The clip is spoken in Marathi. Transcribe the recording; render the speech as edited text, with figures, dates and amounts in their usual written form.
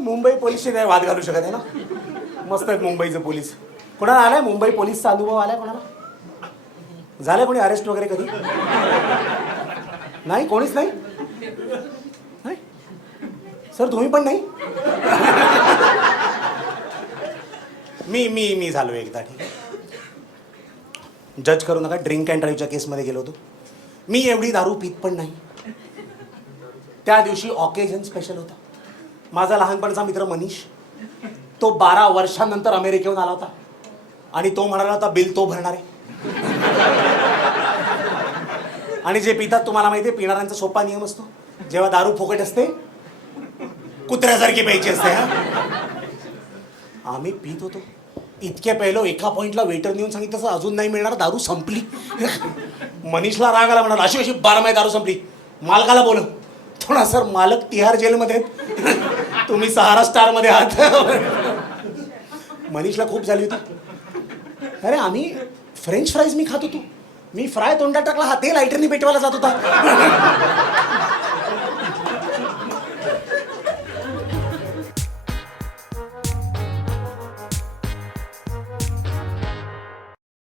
मुंबई पोलीसशी नाही वाद घालू शकत आहे ना. मस्त आहेत मुंबईचे पोलीस. कोणाला आलाय मुंबई पोलीसचा अनुभव आलाय कोणाला? झालंय कोणी अरेस्ट वगैरे कधी? नाही, कोणीच नाही. नाही सर, तुम्ही पण नाही? मी मी मी झालो एकदा. ठीक आहे, जज करू नका. ड्रिंक अँड ड्राईव्हच्या केसमध्ये गेलो होतो मी. एवढी दारू पीत पण नाही. त्या दिवशी ऑकेजन स्पेशल होता. माझा लहानपणचा मित्र मनीष, तो 12 वर्षांनंतर अमेरिकेहून आला होता आणि तो म्हणाला होता बिल तो भरणार आहे. आणि जे पितात तुम्हाला माहिती आहे, पिणाऱ्यांचा सोपा नियम असतो, जेव्हा दारू फुकट असते कुत्र्यासारखी प्यायची असते. आम्ही पीत होतो. इतके पहिलो एका पॉईंटला वेटर नेऊन सांगितलं तसं अजून नाही मिळणार, दारू संपली. मनीषला राग आला, म्हणाला अशी अशी 12 महिने दारू संपली. मालकाला बोल, थोडा सर मालक तिहार जेलमध्ये आहेत, तुम्ही सहारा स्टारमध्ये आहात. मनीषला खूप झाली होती. अरे आम्ही फ्रेंच फ्राईज मी खात होतो. मी फ्राय तोंडात टाकला, हा ते लायटरनी पेटवायला जात होता.